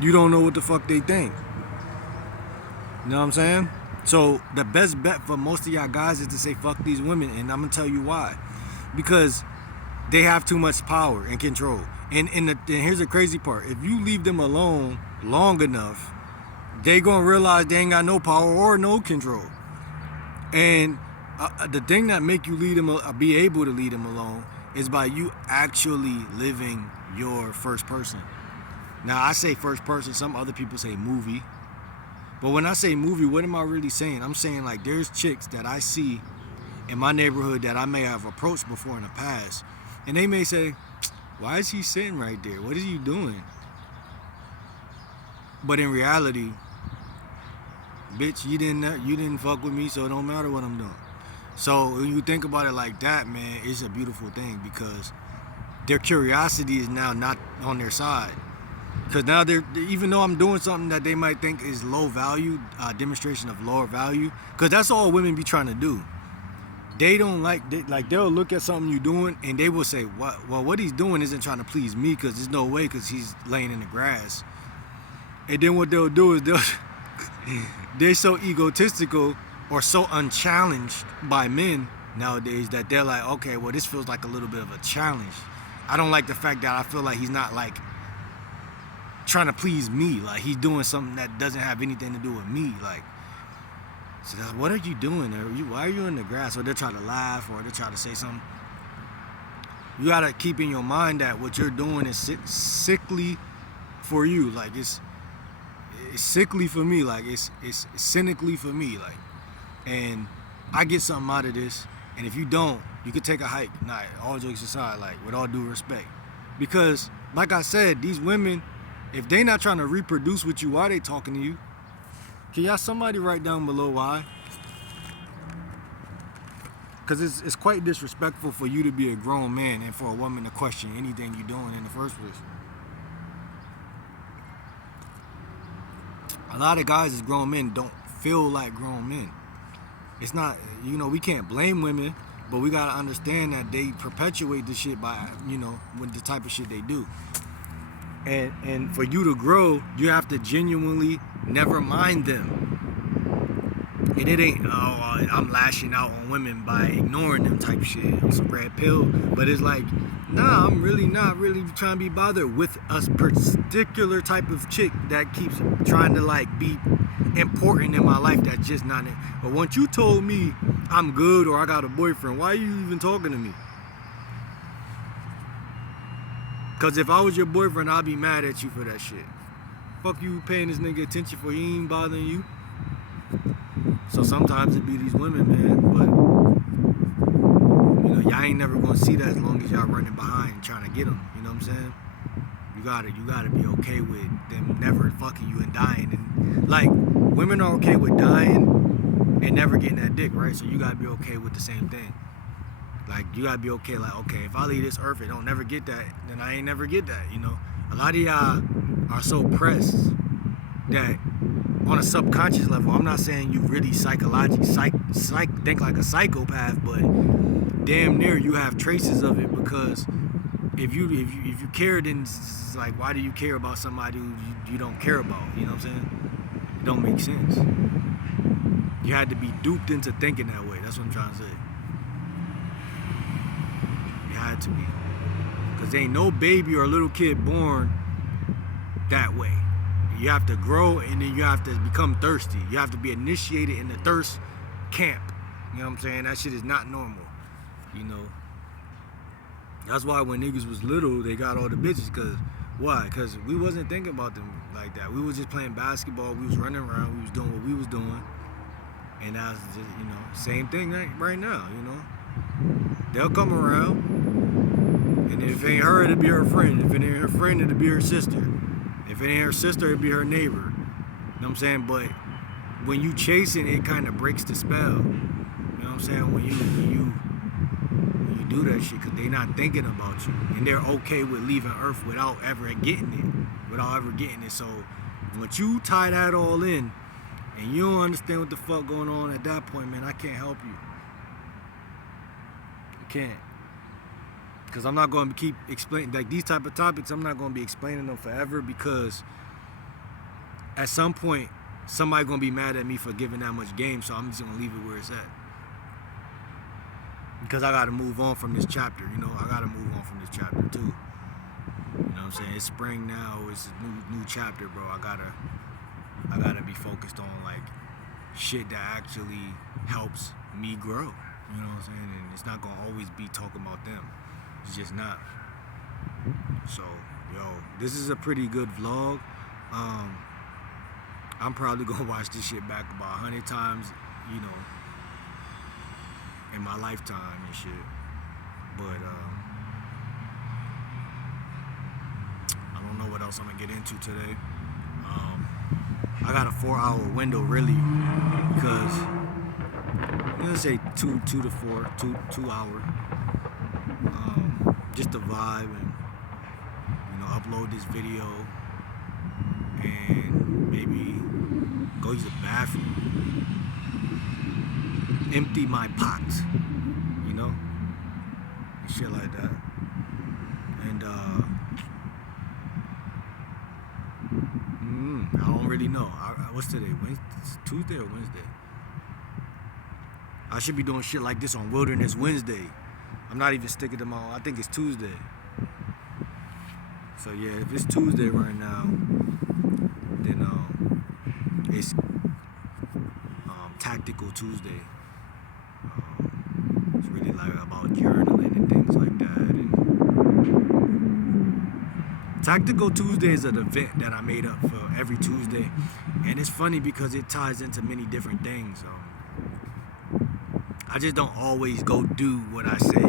You don't know what the fuck they think. You know what I'm saying? So the best bet for most of y'all guys is to say fuck these women, and I'm gonna tell you why. Because they have too much power and control. And here's the crazy part: if you leave them alone long enough, they gonna realize they ain't got no power or no control. And the thing that make you lead them, be able to lead them alone, is by you actually living your first person. Now I say first person. Some other people say movie. But when I say movie, what am I really saying? I'm saying like there's chicks that I see in my neighborhood that I may have approached before in the past, and they may say, "Why is he sitting right there? What is he doing?" But in reality, bitch, you didn't fuck with me, so it don't matter what I'm doing. So when you think about it like that, man, it's a beautiful thing because their curiosity is now not on their side. Because now they're, even though I'm doing something that they might think is low value, demonstration of lower value, because that's all women be trying to do. They don't like they'll look at something you're doing and they will say, "What? Well, what he's doing isn't trying to please me, because there's no way, because he's laying in the grass." And then what they'll do is they're so egotistical or so unchallenged by men nowadays that they're like, "Okay, well, this feels like a little bit of a challenge. I don't like the fact that I feel like he's not like trying to please me. Like he's doing something that doesn't have anything to do with me. Like, so what are you doing? Why are you in the grass?" Or they're trying to laugh, or they're trying to say something. You gotta keep in your mind that what you're doing is sickly for you. Like it's sickly for me. Like it's cynically for me. Like, and I get something out of this. And if you don't, you could take a hike. Nah, all jokes aside, like with all due respect, because like I said, these women, if they not trying to reproduce with you, why they talking to you? Can y'all somebody write down below why? Because it's quite disrespectful for you to be a grown man and for a woman to question anything you're doing in the first place. A lot of guys as grown men don't feel like grown men. It's not, we can't blame women, but we gotta understand that they perpetuate this shit by, with the type of shit they do. And for you to grow, you have to genuinely never mind them. And it ain't, I'm lashing out on women by ignoring them type shit on some red pill. But it's like, nah, I'm really not really trying to be bothered with a particular type of chick that keeps trying to like be important in my life that's just not it. But once you told me I'm good or I got a boyfriend, why are you even talking to me? Because if I was your boyfriend, I'd be mad at you for that shit. Fuck you paying this nigga attention for, he ain't bothering you. So sometimes it be these women, man, but y'all ain't never gonna see that as long as y'all running behind trying to get them. You know what I'm saying? You gotta be okay with them never fucking you and dying. And like, women are okay with dying and never getting that dick, right? So you gotta be okay with the same thing. Like, you gotta be okay, like, okay, if I leave this earth and don't never get that, then I ain't never get that, A lot of y'all are so pressed that on a subconscious level, I'm not saying you really psychologically think like a psychopath, but damn near you have traces of it, because if you care, then it's like, why do you care about somebody who you don't care about? You know what I'm saying? It don't make sense. You had to be duped into thinking that way. That's what I'm trying to say. You had to be, because there ain't no baby or little kid born that way. You have to grow, and then you have to become thirsty. You have to be initiated in the thirst camp. You know what I'm saying? That shit is not normal. That's why when niggas was little, they got all the bitches. Cause why? Because we wasn't thinking about them like that. We was just playing basketball. We was running around. We was doing what we was doing. And that's just, same thing right now. They'll come around, and if it ain't her, it'll be her friend. If it ain't her friend, it'll be her sister. If it ain't her sister, it'll be her neighbor. You know what I'm saying? But when you chasing, it kind of breaks the spell. You know what I'm saying? When you do that shit, because they not thinking about you, and they're okay with leaving Earth without ever getting it. So once you tie that all in, and you don't understand what the fuck going on at that point, man, I can't help you. I can't. Because I'm not going to keep explaining, like, these type of topics, I'm not going to be explaining them forever, because at some point, somebody gonna be mad at me for giving that much game, so I'm just gonna leave it where it's at. Because I gotta move on from this chapter, you know. I gotta move on from this chapter too. You know what I'm saying? It's spring now. It's a new chapter, bro. I gotta be focused on like shit that actually helps me grow. You know what I'm saying? And it's not gonna always be talking about them. It's just not. So, yo, this is a pretty good vlog. I'm probably gonna watch this shit back about 100 times, you know, in my lifetime and shit. But I don't know what else I'm gonna get into today. I got a 4-hour window really, because let's say 2 to 4, 2 hour, just to vibe and, you know, upload this video and maybe go use the bathroom, empty my pot, you know, and shit like that. And I don't really know. What's today? Wednesday, Tuesday or Wednesday? I should be doing shit like this on Wilderness Wednesday. I'm not even sticking to I think it's Tuesday. So yeah, if it's Tuesday right now, then it's Tactical Tuesday. It's really like about journaling and things like that. And Tactical Tuesday is an event that I made up for every Tuesday, and it's funny because it ties into many different things. I just don't always go do what I say,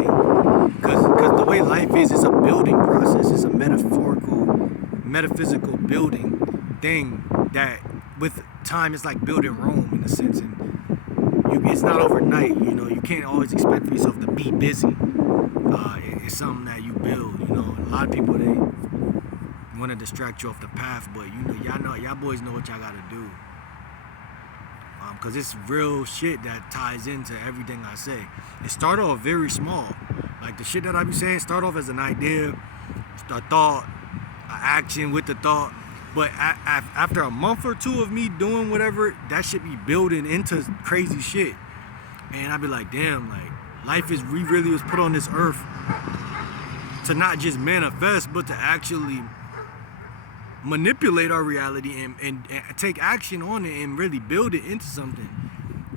because the way life is, it's a building process. It's a metaphysical building thing that with time, it's like building Rome in a sense. And it's not overnight, you know. You can't always expect for yourself to be busy. It's something that you build, you know. A lot of people, they want to distract you off the path, but you know, y'all boys know what y'all gotta do. Because it's real shit that ties into everything I say. It started off very small. Like the shit that I be saying start off as an idea, a thought, an action with the thought. But after a month or two of me doing whatever, that shit be building into crazy shit. And I be like, damn, like life is, we really was put on this earth to not just manifest, but to actually manipulate our reality and take action on it and really build it into something.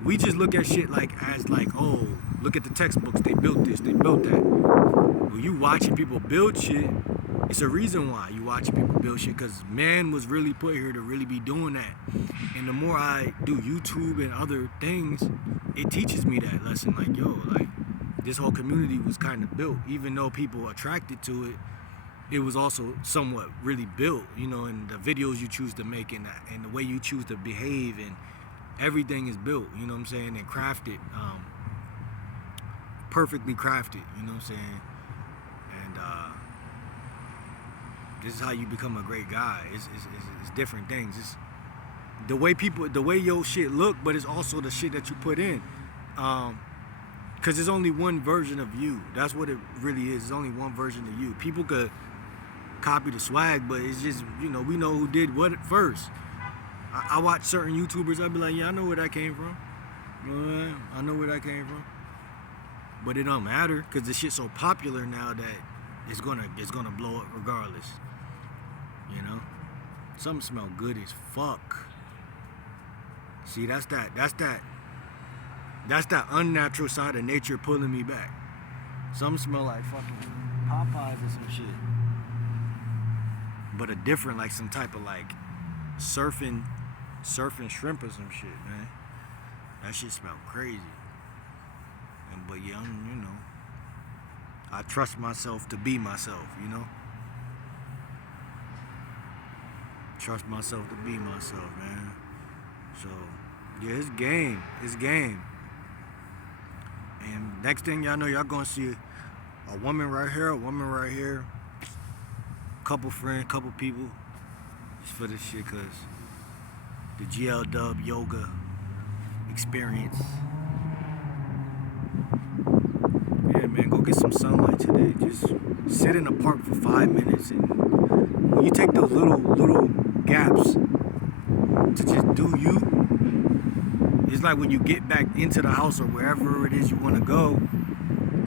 We just look at shit like as like, oh, look at the textbooks, they built this, they built that. When you watching people build shit, it's a reason why you watching people build shit, because man was really put here to really be doing that. And the more I do YouTube and other things, it teaches me that lesson. Like, yo, like this whole community was kind of built, even though people attracted to it. It was also somewhat really built, you know, and the videos you choose to make and the way you choose to behave, and everything is built, you know what I'm saying, and crafted, perfectly crafted, you know what I'm saying. And this is how you become a great guy. It's different things. It's the way your shit look, but it's also the shit that you put in. Because there's only one version of you. That's what it really is. There's only one version of you. People could copy the swag, but it's just, you know, we know who did what first. I watch certain YouTubers, I'd be like, yeah, I know where that came from. You know, I know where that came from. But it don't matter, because the shit's so popular now that it's gonna blow up regardless. You know? Something smell good as fuck. See, that's that unnatural side of nature pulling me back. Some smell like fucking Popeyes or some shit. But a different, like some type of like surfing shrimp or some shit, man. That shit smell crazy. But yeah, you know, I trust myself to be myself, you know? Trust myself to be myself, man. So, yeah, it's game. It's game. And next thing y'all know, y'all gonna see a woman right here, a woman right here, couple friends, couple people, just for this shit, cause the GL Dub yoga experience. Yeah, man, go get some sunlight today. Just sit in the park for 5 minutes, and when you take those little gaps to just do you, it's like when you get back into the house or wherever it is you want to go,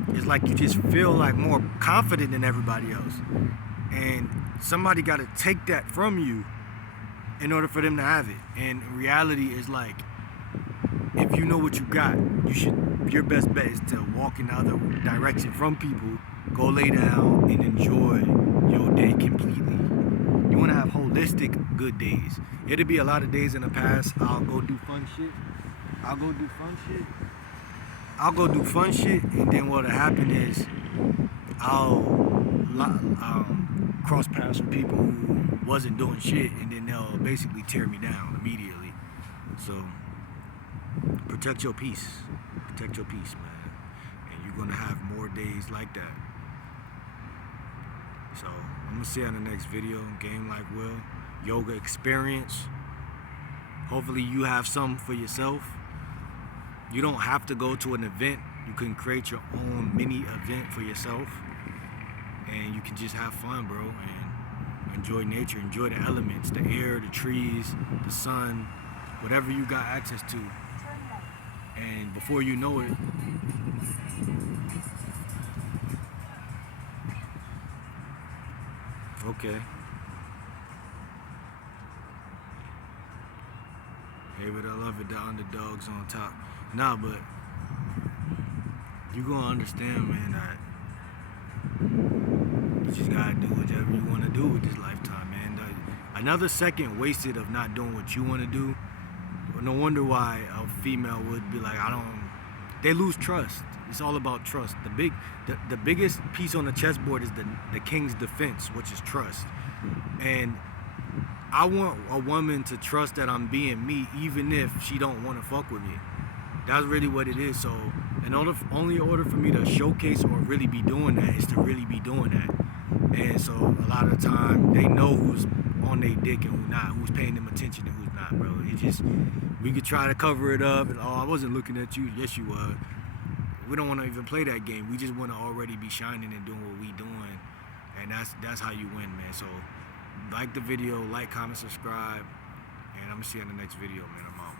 it's like you just feel like more confident than everybody else. And somebody got to take that from you in order for them to have it. And reality is like, if you know what you got, your best bet is to walk in the other direction from people, go lay down and enjoy your day completely. You want to have holistic good days. It'll be a lot of days in the past, I'll go do fun shit, and then what'll happen is I'll cross paths with people who wasn't doing shit, and then they'll basically tear me down immediately. So protect your peace, man, and you're gonna have more days like that. So I'm gonna see you on the next video. Game Like Will, yoga experience. Hopefully you have something for yourself. You don't have to go to an event. You can create your own mini event for yourself, and you can just have fun, bro, and enjoy nature, enjoy the elements, the air, the trees, the sun, whatever you got access to. And before you know it, okay. Hey, but I love it, the underdogs on top. Nah, but you gonna understand, man, that you just gotta do whatever you wanna do with this lifetime, man. Another second wasted of not doing what you wanna do, no wonder why a female would be like, they lose trust. It's all about trust. The biggest piece on the chessboard is the king's defense, which is trust. And I want a woman to trust that I'm being me, even if she don't want to fuck with me. That's really what it is. So only order for me to showcase or really be doing that is to really be doing that. And so a lot of the time they know who's on their dick and who's not, who's paying them attention and who's not, bro. It just, we could try to cover it up and, oh, I wasn't looking at you. Yes, you were. We don't want to even play that game. We just want to already be shining and doing what we doing. And that's how you win, man. So like the video, like, comment, subscribe, and I'm gonna see you in the next video, man. I'm out.